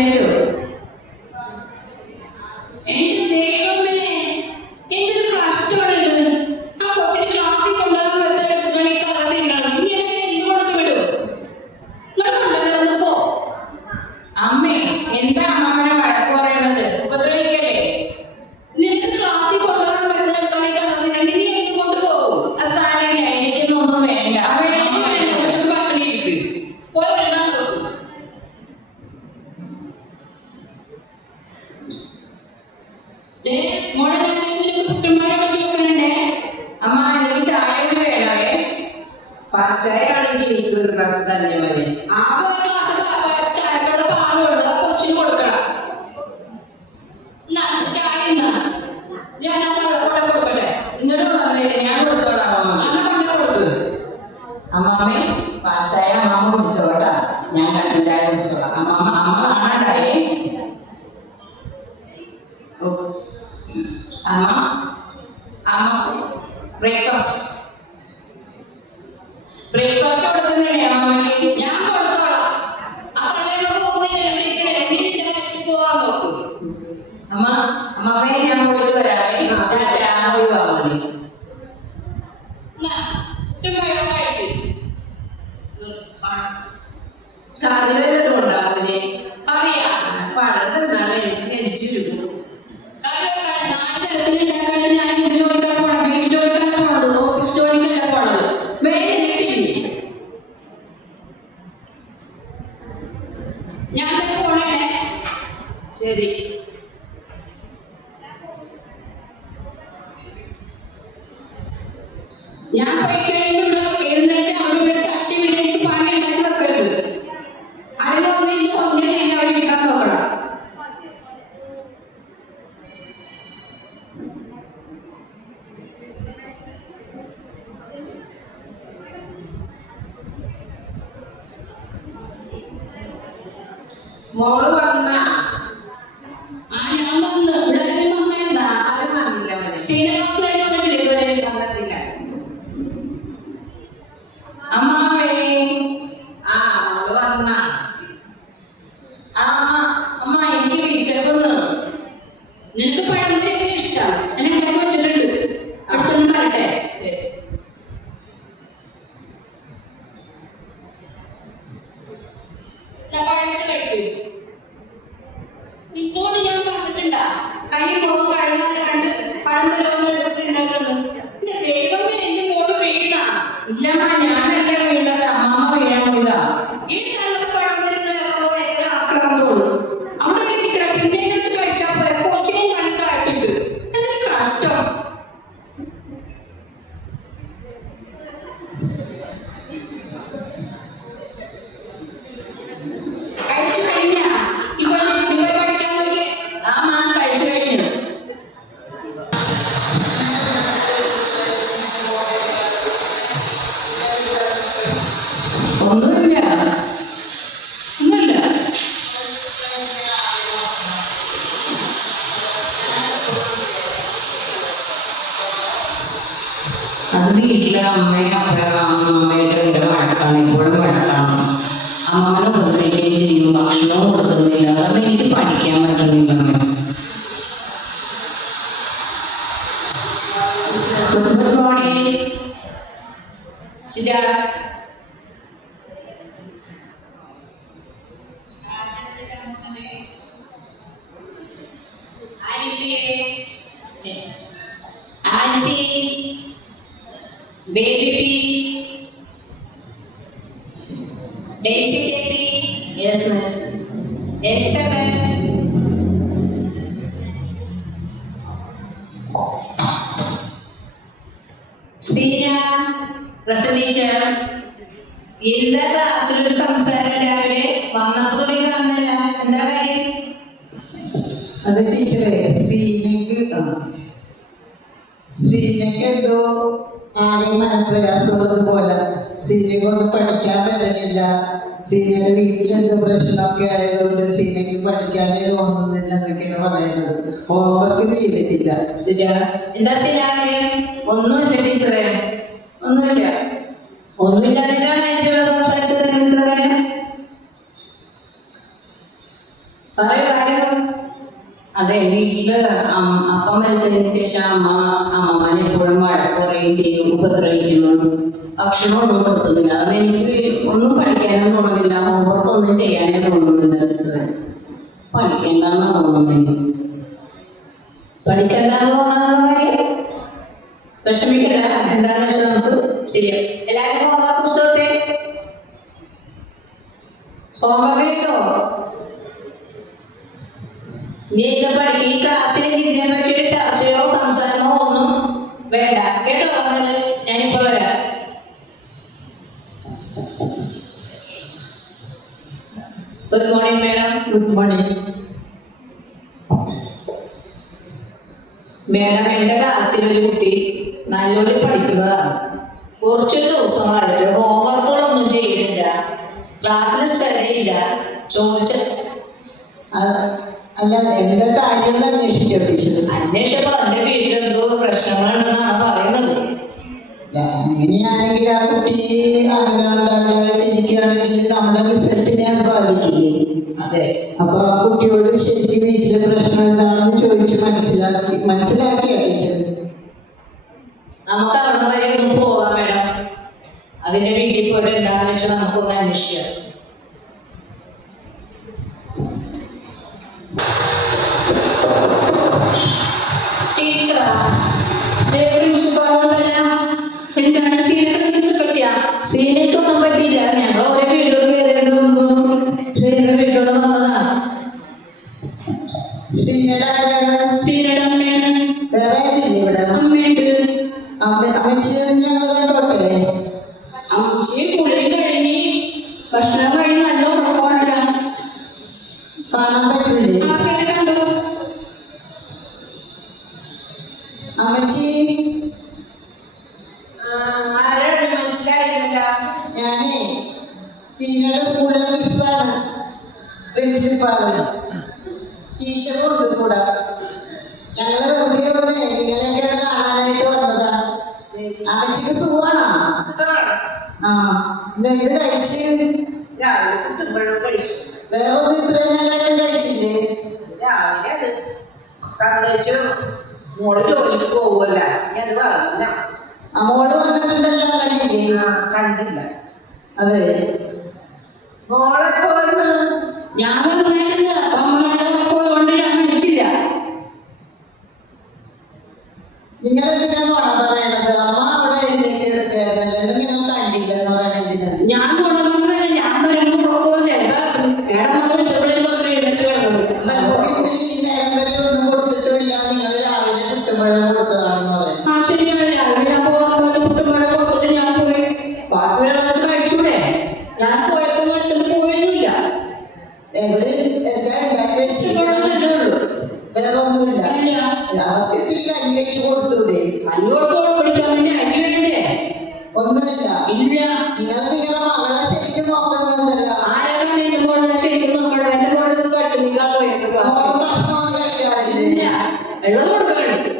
എഴുന്നേറ്റു. എന്റെ ദൈവമേ, എന്തൊരു കഷ്ടമുണ്ട്. ആ കൊച്ചിന് ക്ലാസ്സിൽ കൊണ്ടുപോകാൻ വെച്ചാൽ ഇങ്ങനെ എന്തുകൊണ്ട് വിടും? കൊണ്ടുവരുന്നത് പോ. അമ്മേ, എന്താ അമ്മമ്മനെ വഴക്ക് പറയുന്നത്? ഉപദ്രവിക്കല്ലേ? നിനക്ക് ക്ലാസ്സിൽ കൊണ്ടുപോകാൻ വെച്ചാൽ നീ എന്തുകൊണ്ട് പോകും? അത് സാരമില്ല, എനിക്കൊന്നും വേണ്ട. പോയി വെള്ളം നോക്കും. മോളെ കുട്ടന്മാരെ പറ്റി വെക്കണേ. അമ്മ, എനിക്ക് ചായ കൂടി വേണമേ. പച്ചയാണെങ്കിൽ എനിക്ക് ഒരു ഗ്ലാസ് തന്നെ മതി. ആകെ ഒരു ഗ്ലാസ് ചായക്കുള്ള പാലുള്ളത് കൊച്ചിന് കൊടുക്കണം. ഞാൻ കൊടുക്കട്ടെ. ഇങ്ങോട്ട് വന്നില്ല, ഞാൻ കൊടുത്തോളാം അമ്മ. കൊടുക്ക്. അമ്മാമ്മേ, പാൽച്ചായ അമ്മമ്മ കുടിച്ചോട്ടാ, ഞാൻ കട്ടൻ ചായ കുടിച്ചോളാം. അമ്മ കാണണ്ടായേ. അമ്മ ബ്രേക്ക്ഫാസ്റ്റ് കൊടുക്കുന്നില്ലേ അമ്മമ്മക്ക്? ഞാൻ കൊടുത്തോളാം. പോവാൻ നോക്കൂ. അമ്മമ്മയെ ഞാൻ പോയിട്ട് വരാവേ. ഞാൻ പോയി പോവാൻ മതി. ചാതിലതുകൊണ്ടാവില്ലേ? അറിയാം. പഴം തിന്നാലേ എനിക്ക് മരിച്ചിരുന്നു. ശരി. ഞാൻ കഴിക്കാനുള്ള എഴുന്നേറ്റ് അവിടെ തട്ടി വിടേക്ക് പണി ഉണ്ടാക്കി വെക്കരുത്. അതിനൊന്നും എനിക്ക് ഒന്നിനല്ല അവിടെ ഇരിക്കാൻ നോക്കണം. മോള് വന്ന ഞാൻ വന്നു. ഇവിടെ വന്നെന്താ ആരും വന്നില്ല. ശ്രീനിവാസനായിട്ട് വന്നിട്ടില്ല ഇതുവരെ. വന്നിട്ടില്ല. അമ്മാവേ, മോള് വന്ന അമ്മ എനിക്ക് വിശക്കുന്നു. നിനക്ക് പഴംപൊരി ഇഷ്ടം? ഞാൻ ഉണ്ടാക്കി വെച്ചിട്ടുണ്ട്. അടുത്തൊന്നും പറയട്ടെ. ശരി. നിന്നോട് ഞാൻ പറഞ്ഞിട്ടുണ്ടാ കൈ മുഖം കഴുകാതെ കണ്ട് പഴംപൊരി എടുത്ത് തിന്നരുതെന്ന്? എന്റെ ദൈവമേ, എന്റെ മോള് വീണ. ഇല്ലമ്മ, ഞാനല്ല വീണത്, അമ്മമ്മ വീഴാൻ പോയതാ. ഈ സ്ഥലത്ത് പഴംപൊരി ആക്രാന്തോളൂ. അവിടെ ഇരിക്കണം. പിന്നെ എടുത്ത് കഴിച്ചാൽ പോലെ കൊച്ചിനെയും കണ്ട് കഴിച്ചിട്ട് എന്തൊരു കഷ്ടം. കഴിച്ചു കഴിഞ്ഞ ഇവ പഠിക്കാതെ കഴിച്ചു കഴിഞ്ഞു. ഒന്നുമില്ല. അത് വീട്ടിലെ അമ്മയായിട്ട് എൻ്റെ വഴക്കാണ്, എപ്പോഴും വഴക്കാണ്. അമ്മമ്മനെ ഉപദ്രവിക്കുകയും ചെയ്യും, ഭക്ഷണവും കൊടുക്കുന്നില്ല. അതുകൊണ്ട് എനിക്ക് പഠിക്കാൻ പറ്റുന്നില്ല. Good morning. Ancy, baby, daisy കേട്ടി, യെസ് മിസ്. എലിസബത്ത്, സീന, പ്രസവിച്ചർ. എന്താ ക്ലാസ്സിലൊരു സംസാരം രാവിലെ വന്നപ്പോ തുടങ്ങി കാണുന്നില്ല? എന്താ കാര്യം? അത് ടീച്ചറെ, സീനക്ക് എന്തോ ആരെയും മനപ്രയാസമുള്ളത് പോലെ. സീനക്ക് ഒന്നും പഠിക്കാൻ പറ്റണില്ല. സീനയുടെ വീട്ടിലെന്തോ പ്രശ്നമൊക്കെ ആയതുകൊണ്ട് സീനക്ക് പഠിക്കാനേ തോന്നുന്നില്ല എന്നൊക്കെയാണ് പറയുന്നത്. ഹോംവർക്ക് ചെയ്തിട്ടില്ല. എന്താ സീന? ഒന്നുമില്ല ടീച്ചറെ, ഒന്നുമില്ല. ഒന്നുമില്ലാതിട്ടാണ് എന്നോട് സംസാരിച്ചത്. പറയൂ കാര്യം. അതെ, വീട്ടില് അപ്പം മരിച്ചതിന് ശേഷം അമ്മമാനെ എപ്പോഴും വഴക്ക് പറയുകയും ചെയ്യും, ഉപദ്രവിക്കുന്നു. ഭക്ഷണം ഒന്നും കൊടുക്കുന്നില്ല. അത് എനിക്ക് ഒന്നും പഠിക്കാനും തോന്നുന്നില്ല, ഹോംവർക്ക് ഒന്നും ചെയ്യാനേ തോന്നുന്നില്ല. ടീച്ചറെ, പഠിക്കേണ്ടെന്ന് തോന്നുന്നു. പഠിക്കണ്ടെന്ന് തോന്നുന്ന കാര്യം വിഷമിക്കണ്ട. എന്താന്ന് വെച്ചാൽ നമുക്ക് ശരിയാ. എല്ലാവരും ഹോംവർക്ക് പുസ്തകത്തെ ഹോംവർക്ക് ചെയ്തോ? നീ ഇത് പഠിക്കും. ഈ ക്ലാസ്സിൽ ഇതിനെ പറ്റിയൊരു ചർച്ചയോ സംസാരമോ ഒന്നും വേണ്ട കേട്ടോ. ഞാനിപ്പോ വരാം. Good morning madam. Good morning madam. എന്റെ ക്ലാസ്സിലൊരു കുട്ടി നല്ലോണം പഠിക്കുന്നതാണ്. കുറച്ച് ദിവസമായിട്ട് ഹോംവർക്കുകളൊന്നും ചെയ്യുന്നില്ല, ക്ലാസ്സിൽ സ്റ്റഡിയില്ല. ചോദിച്ച അല്ല, എന്താ കാര്യം അന്വേഷിച്ചോ ടീച്ചർ? അന്വേഷിച്ചപ്പോ എന്റെ വീട്ടിൽ എന്തോ പ്രശ്നങ്ങളുണ്ടെന്നാണ് പറയുന്നത്. അങ്ങനെയാണെങ്കിൽ ആ കുട്ടി അങ്ങനെ ഇരിക്കുകയാണെങ്കിൽ നമ്മുടെ റിസൾട്ടിനെ അത് ബാധിക്കില്ലേ? അതെ. അപ്പൊ ആ കുട്ടിയോട് ശരിക്കും വീട്ടിലെ പ്രശ്നം എന്താണെന്ന് ചോദിച്ച് മനസ്സിലാക്കിയ ടീച്ചർ. നമുക്ക് അവിടെ വരെ ഒന്ന് പോകാം മേഡം. അതിന്റെ വീട്ടിൽ പോയിട്ട് എന്താണെന്ന് വെച്ചാൽ നമുക്കൊന്ന് അന്വേഷിക്കാം. ടീച്ചറാ, എന്താണ് സീനൊന്നും പറ്റിയില്ല. ഞങ്ങൾ ഓരോ വീട്ടിലോട്ട് കയറിയിട്ട് വീട്ടിലോട്ട് വന്നതാണ്. സീനയുടെ അമ്മയാണ്. വേറെ ഇവിടെ അമ്മയുണ്ട്. അമ്മച്ചി ഞങ്ങൾ കണ്ടോട്ടെ. അമ്മച്ചി കുളി കഴിഞ്ഞ് ഭക്ഷണം കഴിഞ്ഞ് നല്ല ഉറക്കമാണല്ല. കാണാൻ പറ്റില്ലേ? കണ്ടു. അമ്മച്ചി മനസ്സിലായില്ല. ഞാനേ സീനയുടെ സ്കൂളിലെ മിസ്സാണ്, പ്രിൻസിപ്പാള്. ടീച്ചറുണ്ട് കൂടെ. ഞങ്ങള് വെറുതെ വന്നേ നിങ്ങളെയൊക്കെ കാണാനായിട്ട് വന്നതാ. അമ്മച്ചിക്ക് സുഖമാണോ? ആ, എന്ത് കഴിച്ച്? രാവിലെ കുട്ടുമ്പോഴും കഴിച്ചു. വേറെ ഒന്നും ഇത്രയും നേരം കഴിച്ചില്ലേ? രാവിലെ അത് കഴിച്ചു. മോള് ജോലിക്ക് പോവല്ല, ഞാൻ അത് പറഞ്ഞില്ല. ആ മോള് വന്നിട്ടുണ്ടല്ലോ, കണ്ടില്ലേ? കണ്ടില്ല. അതെ, മോളൊക്കെ വന്ന് ഞാൻ വന്നായിരുന്നു. കൊണ്ട് ഞാൻ വിളിച്ചില്ല. നിങ്ങളെന്തിനാ പോണ പറയണത്? അമ്മ അവിടെ എഴുന്നേറ്റ് എടുക്കായിരുന്നല്ലോ, നിങ്ങൾ കണ്ടില്ലെന്ന് പറയണ എന്തിനാ? ഞാൻ തുടങ്ങുന്നില്ല. ഞാൻ വരുമ്പോ നേരം വരെ ഒന്നും കൊടുത്തിട്ടുമില്ല. നിങ്ങൾ രാവിലെ പുട്ടുമ്പഴം കൊടുത്തതാണെന്ന് പറയാം. ആ ശരിയാണ്. രാവിലെ ഞാൻ പോകാൻ പുട്ടുമ്പഴം കൊടുത്തിട്ട് ഞാൻ പോയി. ബാക്കിയുള്ളവർക്ക് കഴിച്ചൂടെ? ഞാൻ പോയപ്പോ വീട്ടിൽ പോയൊന്നുമില്ല. എവിടെ എന്താ ഉണ്ടാക്കി വെച്ചിട്ടുള്ളൂ, വേറെ ഒന്നുമില്ല. അവർക്ക് ഇത്തിരി കഞ്ഞി വെച്ച് കൊടുത്തൂടെ? കഞ്ഞി കൊടുത്തോളം പിടിക്കാൻ വേണ്ടി അരി വേണ്ടേ? ഒന്നുമില്ല. ഇല്ല. നിങ്ങൾ നിങ്ങളുടെ മകളെ ശരിക്കും നോക്കുന്നുണ്ടല്ലോ. ആരൊക്കെ എന്റെ മോളെ ശരിക്കും നോക്കണം? എന്റെ മോളെ പട്ടിണിക്കാൻ പോയിട്ട് ഭക്ഷണമൊന്നും കഴിക്കാറില്ല. വെള്ളം കൊടുക്കാറുണ്ട്.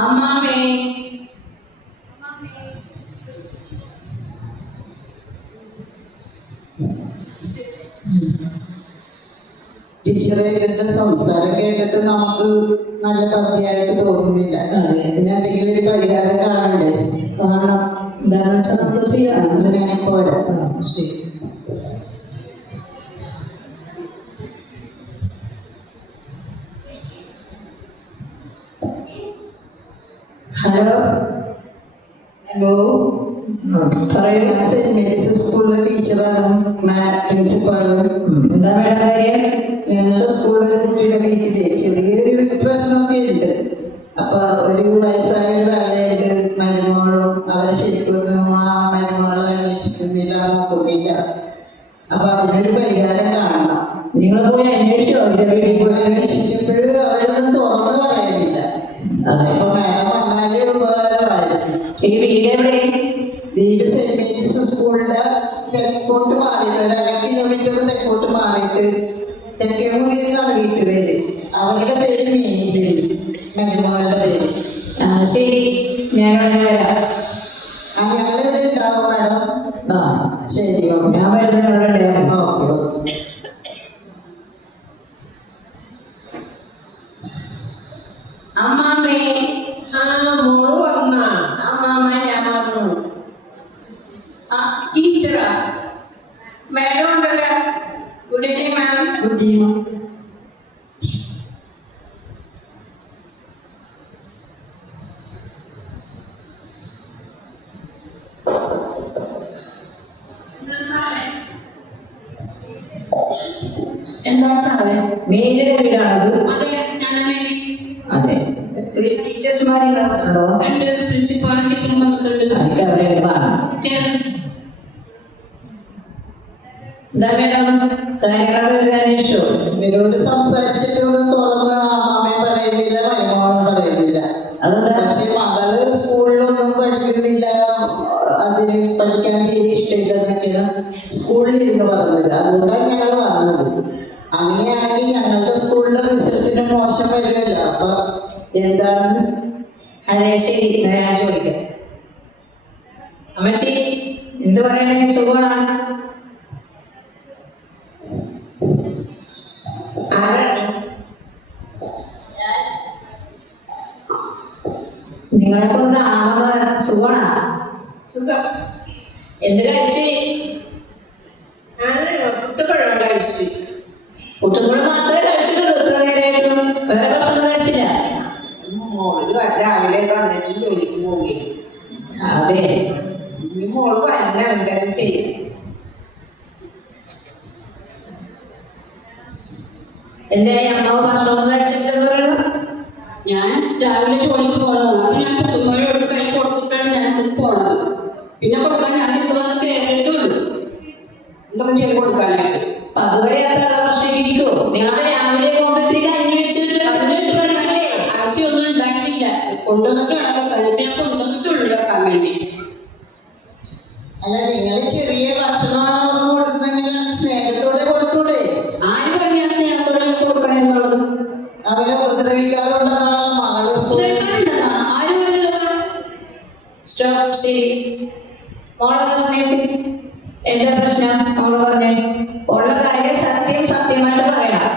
അമ്മാമേ, ടീച്ചറെ ഇതിന്റെ സംസാരം കേട്ടിട്ട് നമുക്ക് നല്ല പന്തിയായിട്ട് തോന്നുന്നില്ല. പിന്നെ എന്തെങ്കിലും ഒരു പരിഹാരം കാണണ്ടേ? കാണണം. എന്താണെന്ന് വെച്ചാൽ നമ്മൾ ചെയ്യാം. ഞാനിപ്പോ വരാം. ശരി. ഹലോ. ഹലോ, പറയൂ. സെന്റ് മേരീസ് സ്കൂളിലെ ടീച്ചറാണ്, പ്രിൻസിപ്പാള്. എന്താ വേണ്ട കാര്യം? ഞങ്ങളുടെ സ്കൂളിലെ കുട്ടിയുടെ വീട്ടില് ചെറിയൊരു പ്രശ്നമൊക്കെ ഉണ്ട്. അപ്പൊ ഒരു വയസ്സായ തള്ളയുണ്ട്, മരുമോളും. അവരെ ശരിക്കൊന്നും ആ മരുമോളെ അന്വേഷിക്കുന്നില്ല, നോക്കുന്നില്ല. അപ്പൊ അതിനൊരു പരിഹാരം കാണണം. നിങ്ങൾ പോയി അന്വേഷിച്ചോ? വീട്ടിൽ പോയി അന്വേഷിച്ചപ്പോഴും അവരൊന്നും തുറന്ന് പറയുന്നില്ല. അപ്പൊ മേഡം വന്നാല് ഉപകാരമായിരുന്നു. ഈ വീട് എവിടെ? വീട് സെന്റ് മേരീസ് സ്കൂളിന്റെ തെക്കോട്ട് മാറിയിട്ട് 1.5 കിലോമീറ്റർ തെക്കോട്ട് മാറിയിട്ട് തെക്കേമുറി എന്നാണ് വീട്ടുപേര്. അവരുടെ പേര് മേരി, മരുമകളുടെ പേര്. ശരി, ഞാനവിടെ വരാം. ഞങ്ങളിവിടെ ഉണ്ടാവും മേഡം. ടീച്ചറാ? മാഡം ഉണ്ടല്ലോ. Good evening madam. Good evening. എന്താണ് സാറേ? മേരിയുടെ വീടാണത്? അതെ, ഞാൻ മേരി. അതെ. ഒത്തിരി ടീച്ചേഴ്സുമാരുണ്ടോ? രണ്ട് പ്രിൻസിപ്പാളും ടീച്ചറും വന്നിട്ടുണ്ട്. എനിക്ക് അവരെ കാണാം. എന്താ മേഡം, കാര്യങ്ങളൊക്കെ അന്വേഷിച്ചോ? ഇവരോട് സംസാരിച്ചിട്ടൊന്നും തുറന്ന് അമ്മയും പറയുന്നില്ല, മരുമോളും പറയുന്നില്ല. അതെന്താ? പക്ഷെ മകള് സ്കൂളിലൊന്നും പഠിക്കുന്നില്ല, അതിന് പഠിക്കാൻ തീരെ ഇഷ്ടമില്ല എന്നൊക്കെയാണ് സ്കൂളിൽ ഇരുന്ന് പറഞ്ഞത്. അതുകൊണ്ടാണ് ഞങ്ങൾ വന്നത്. അങ്ങനെയാണെങ്കിൽ ഞങ്ങളുടെ സ്കൂളിലെ റിസൾട്ടിന് മോശം വരുമല്ലോ. അപ്പൊ എന്താണെന്ന് അതെ, ശരി, ഞാൻ ചോദിക്കാം. അമ്മച്ചി എന്ത് പറയണേ? സുഖമാണ്? നിങ്ങളെ കൊണ്ട് കാണാവുന്ന സുഖമാണ്? സുഖം. എന്ത് കഴിച്ച്? ഞാൻ പുട്ടുപഴം കഴിച്ചു. കുട്ടികൾ മാത്രമേ കഴിച്ചിട്ടുള്ളൂ ഇത്ര നേരമായിട്ടും? വേറെ ഭക്ഷണം കഴിച്ചില്ല? മോള് രാവിലെ തന്നിട്ട് ജോലിക്ക് പോവുകയും. അതെ. ഇനി മോള് വല്ല എന്തെങ്കിലും ചെയ്യും. എന്തായി അമ്മാവ് ഭക്ഷണം കഴിച്ചിട്ടെന്ന് പറയുന്നത്? ഞാൻ രാവിലെ ജോലിക്ക് പോകണതാണ്. അപ്പൊ ഞാൻ കുടുംബം കൈ കൊടുത്തിട്ടാണ് ഞാൻ പോണത്. പിന്നെ കൊടുക്കാൻ ഞാൻ ഇപ്പോൾ കയറിയിട്ടുള്ളൂ, എന്തൊക്കെ ചെയ്ത് കൊടുക്കാനായിട്ട്. അപ്പൊ അതുവരെ അത്ര ഭക്ഷണം ഇരിക്കുമോ? നിങ്ങൾ രാവിലെ പോകുമ്പോഴത്തേക്ക് അന്വേഷിച്ചിട്ട് ആട്ടി ഒന്നും ഉണ്ടാക്കിയില്ല, കൊണ്ടുവന്നിട്ട് വേണം കഴിപ്പ്. ഞാൻ കൊണ്ടുവന്നിട്ടുള്ളൂ വെക്കാൻ വേണ്ടി. അല്ല, നിങ്ങൾ ചെറിയ ഭക്ഷണമാണ് അവർക്ക് കൊടുക്കുന്നെങ്കിൽ സ്നേഹത്തോടെ കൊടുത്തൂടെ? ആര് പറഞ്ഞാ സ്നേഹത്തോടെ കൊടുക്കണെന്നുള്ളത്? അവരെ ഉപദ്രവിക്കാറുണ്ടെന്നാണ് മകള് ആര് പറയുന്നത്? സ്റ്റോപ്പ്. ശരി, മോളൊക്കെ പറഞ്ഞേ. ശരി, എന്താ പ്രശ്നം? മോള് പറഞ്ഞേ. ഉള്ള കാര്യം സത്യമായിട്ട് പറയണം.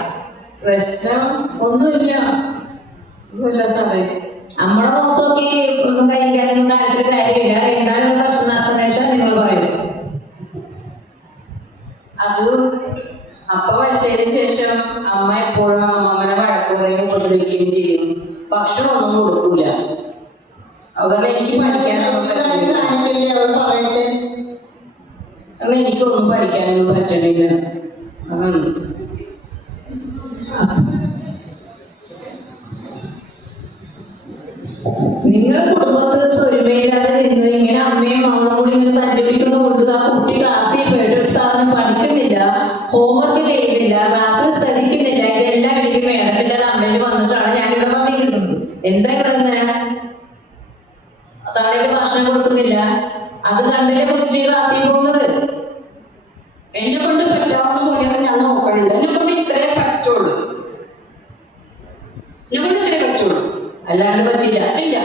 പ്രശ്നം ഒന്നുമില്ല. ഒന്നുമില്ല സാറേ. നമ്മളെ മുഖത്ത് നോക്കി ഒന്നും കഴിക്കാനൊന്നും കാണിച്ചിട്ട് കാര്യമില്ല. എന്താണ് പ്രശ്നം നടത്തുന്നത് വെച്ചാൽ നിങ്ങൾ പറയൂ. അത് അപ്പ മരിച്ചതിന് ശേഷം അമ്മ എപ്പോഴും അമ്മമ്മനെ വഴക്ക് പറയുകയും ഉപദ്രവിക്കുകയും ചെയ്യും. ഭക്ഷണമൊന്നും കൊടുക്കൂല. അതുപോലെ എനിക്ക് പഠിക്കാനൊന്നും പറ്റില്ല. അവൾ പറയട്ടെ. കാരണം എനിക്കൊന്നും പഠിക്കാനൊന്നും പറ്റണില്ല. അതാണ്. നിങ്ങൾ കുടുംബത്ത് സ്വരുമയില്ലാതെ നിന്ന് ഇങ്ങനെ അമ്മയും മകളും കൂടി ഇങ്ങനെ തല്ലിപ്പിക്കുന്ന കൊണ്ട് ആ കുട്ടി ക്ലാസ്സിൽ പോയിട്ട് ഒരു സാധനം പഠിക്കുന്നില്ല, ഹോംവർക്ക് ചെയ്യുന്നില്ല, ക്ലാസ്സിൽ ശ്രദ്ധിക്കുന്നില്ല. ഇതെല്ലാം എനിക്ക് മേഡത്തിന്റെ കമ്പനിയിൽ വന്നിട്ടാണ് ഞാനിവിടെ വന്നിരിക്കുന്നത്. എന്താ ഇവിടെ തള്ളയ്ക്ക് ഭക്ഷണം കൊടുക്കുന്നില്ല? അത് കണ്ടില്ലേ കുട്ടി ക്ലാസ്സിൽ പോകുന്നത്? എന്നെ കൊണ്ട് പറ്റാവുന്ന പോലെയൊക്കെ ഞാൻ നോക്കണുണ്ട്. എന്നെ കൊണ്ട് ഇത്രേ പറ്റുള്ളൂ. എന്നെ കൊണ്ട് ഇത്രേ പറ്റുള്ളൂ, അല്ലാണ്ട് പറ്റില്ല. ഇല്ല.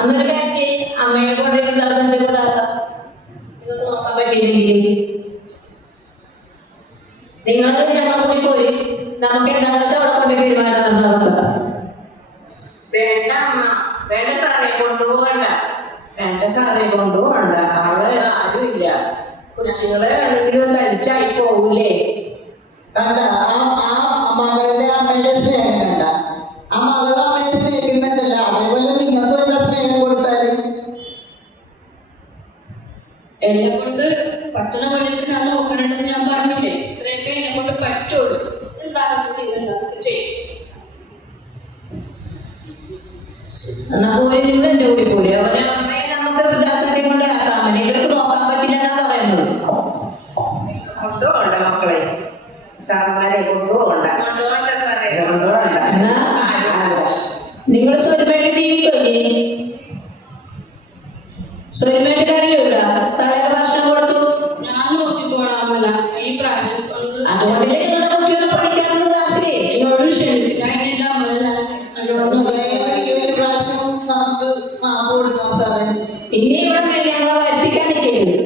അന്നൊരു കാര്യം, അമ്മയെ കൊണ്ട് വൃദ്ധാശ്രമത്തിൽ കൊണ്ടാക്കാം. ഇതൊക്കെ നോക്കാൻ പറ്റിയില്ലെങ്കിൽ നിങ്ങൾ ഞങ്ങളെ കൂടി പോയി നമുക്ക് എന്താണെന്ന് വെച്ചാൽ അവിടെ കൊണ്ട് തീരുമാനം നടത്താം. വേണ്ട അമ്മ, വേണ്ട സാറേ, കൊണ്ടുപോകണ്ട. വേണ്ട സാറേ, കൊണ്ടുപോകണ്ട. അവിടെ ആരുമില്ല. കൊച്ചുങ്ങളെ ആണെങ്കിലും തനിച്ചായി പോകൂലേ? കണ്ട ആ മകളുടെ അമ്മയുടെ സ്നേഹം കണ്ട? ആ മകളുടെ അമ്മയെ സ്നേഹിക്കുന്നുണ്ടല്ലോ, അതേപോലെ നിങ്ങൾക്ക് എന്താ സ്നേഹം കൊടുത്താല്? എന്നെ കൊണ്ട് പറ്റണ പോലെയൊക്കെ ഞാൻ നോക്കണുണ്ടെന്ന് ഞാൻ പറഞ്ഞില്ലേ? ഇത്രയൊക്കെ എന്നെ കൊണ്ട് പറ്റുള്ളൂ. എന്താണെന്ന് ചെയ്യും. എന്നാ പോയി നിങ്ങൾ എന്റെ കൂടി പോയി. അവരെ അമ്മയെ നമുക്ക് വൃദ്ധാശ്രമത്തിൽ കൊണ്ട് ആക്കാം. അവനെ ഇവർക്ക് നോക്കാൻ പറ്റില്ല എന്നാ പറയുന്നത്. കൊണ്ടുപോകണ്ട മക്കളെ. സാറന്മാരെ കൊണ്ടുപോകണ്ട. കൊണ്ടുപോകണ്ട സാറേ, കൊണ്ടുപോകണ്ട. എന്നാ നിങ്ങൾ സ്വരമായിട്ട് ജീവിക്കില്ലേ? സ്വരമായിട്ട് കഴിയൂല. തലക്ക് ഭക്ഷണം കൊടുത്തു ഞാൻ നോക്കിക്കോളാമല്ല ഈ പ്രായം. അതുകൊണ്ടല്ലേ നിങ്ങളുടെ കുട്ടികൾ പഠിക്കാമെന്ന് ക്ലാസ്സിലേ എന്നോട് ക്ഷണിക്കില്ല. ഒരു പ്രാവശ്യം നമുക്ക് മാപ്പ് കൊടുക്കാം സാറേ. ഇനി ഇവിടെ ഞങ്ങളെ വരുത്തിക്കാൻ നിൽക്കരുത്.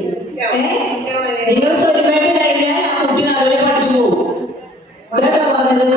നിങ്ങൾ സ്വരമായിട്ട് കഴിഞ്ഞാൽ ആ കുട്ടി നല്ലൊരു പഠിച്ചു പോകും. കേട്ടോ പറഞ്ഞത്?